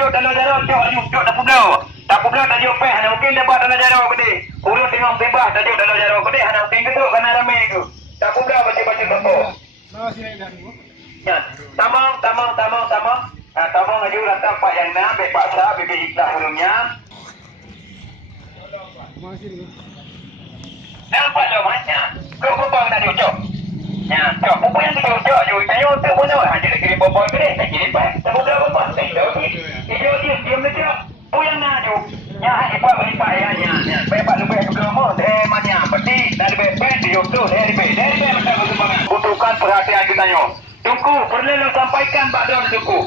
jauh dalam jarak jauh tak pulau tak jauh peh hanya mungkin dapat dalam jarak gede urut tengok bebas tak jauh dalam jarak gede hanya mungkin gitu karena ramai tu tak pulau baca-baca toko ya tamang tamang aju rata pak yang nak be paksa be ikhlas sebelumnya nampak dah macam kau bang nak diucap ya kau apa yang diucap je saya untuk mana hanya nak kirim boboi gede tak kirim pak tak boleh apa tak tahu dia diam saja apa yang nak ju ya ipak beripak ya bepak lebih juga mau mana peti dari bepet diucap dari bepet macam bersemangat butuhkan perhatian kita nyo tunggu perlu sampaikan Pak Don tunggu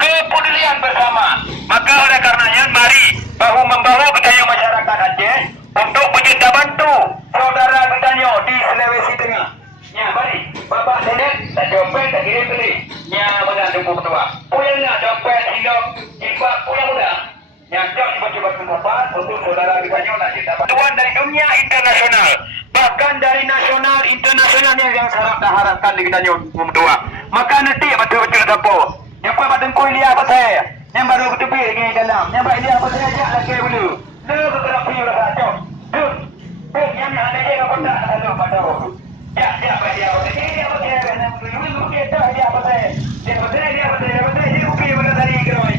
kepedulian bersama maka oleh karenanya mari bahu membahu budaya masyarakat Aceh untuk menjadi bantu saudara bertanya di Sulawesi Tengah. Ya, mari. Bapak Senet, tak copet, tak kirim beli. Ya, benar tunggu ketua. Puyang nak copet, hidup, jibak, puyang muda. Ya, jauh cuba-cuba tempat untuk saudara bertanya nak cerita. Tuan dari dunia internasional. Bahkan dari nasional, internasionalnya yang harapkan di bertanya ketua. Maka nanti betul-betul tapo. Yang apa tengkui lihat apa saya. Yang baru bertepik lagi dalam. Yang baik lihat apa saya ajak lagi dulu. Beberapa orang kacau. Yang ada dia apa tak ada pada waktu. Ya, dia apa dia? Dia apa dia? Mungkin dah dia apa dia? Dia apa dia? Dia mungkin mana tadi keroi.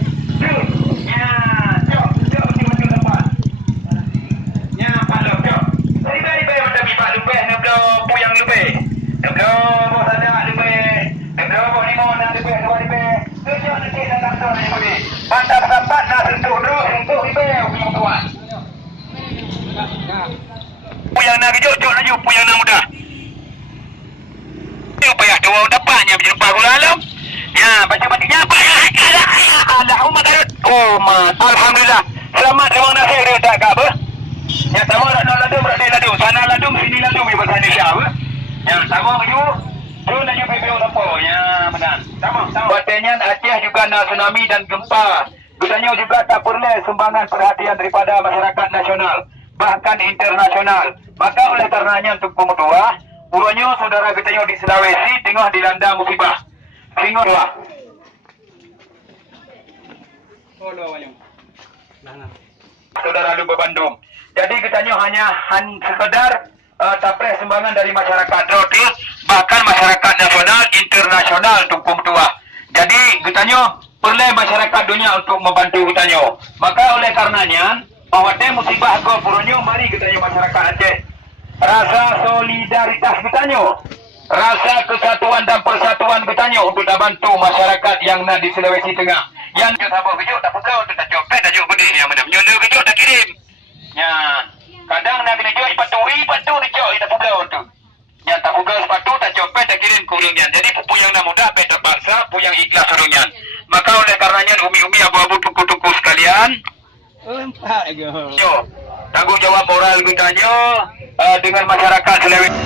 Ya, jom betul tempat. Ya, palok jom. Dari macam bibak lebih, neblo puyang lebih. Neblo bos ada lebih. Neblo bos lima nak lebih, dua lebih. Jom nanti datang tu lebih. Mantap sampat nak sentuh lebih puyang tuan. Puyang nak kejut laju puyang nak mudah. Payah dua dapatnya berjumpa gula alam. Ya, baca-bacanya apa ya? Allahumma garut. Oh, alhamdulillah. Selamat terima kasih dia tak apa. Ya, sama nak ladum berada ladum. Sana ladum sini ladum di bahasa Indonesia apa? Ya, sama maju. Tu nak jumpa PPO apa? Ya, benar. Sama. Batenya Aceh juga nak tsunami dan gempa. Gutanya juga tak perlu sumbangan perhatian daripada masyarakat nasional bahkan internasional. Maka oleh karenanya untuk pemutua, urunyo saudara kita di Sulawesi tengah dilanda musibah. Tengoklah. Saudara di Bandung. Jadi kitanya hanya sekedar tapres sumbangan dari masyarakat lokal, bahkan masyarakat nasional, internasional untuk pemutua. Jadi kitanya perlu masyarakat dunia untuk membantu kitanya. Maka oleh karenanya bahwa musibah kau purunyo mari kitanya masyarakat Aceh. Rasa solidaritas bertanya, rasa kesatuan dan persatuan bertanya untuk bantu masyarakat yang nak di Sulawesi Tengah. Yang kita sabar kejut tak pulau tu tak copet tak jauh gede yang mana menyuruh kejut tak kirim. Ya, kadang nak kena jual sepatu ni jauh tak pulau tu. Ya tak pulau sepatu tak copet tak kirim kurungnya. Jadi puyang nak mudah pet terpaksa puyang ikhlas surungnya. Maka oleh karenanya umi-umi abu-abu tuku-tuku sekalian. Yo, tanggungjawab moral kita dengan masyarakat Sulawesi.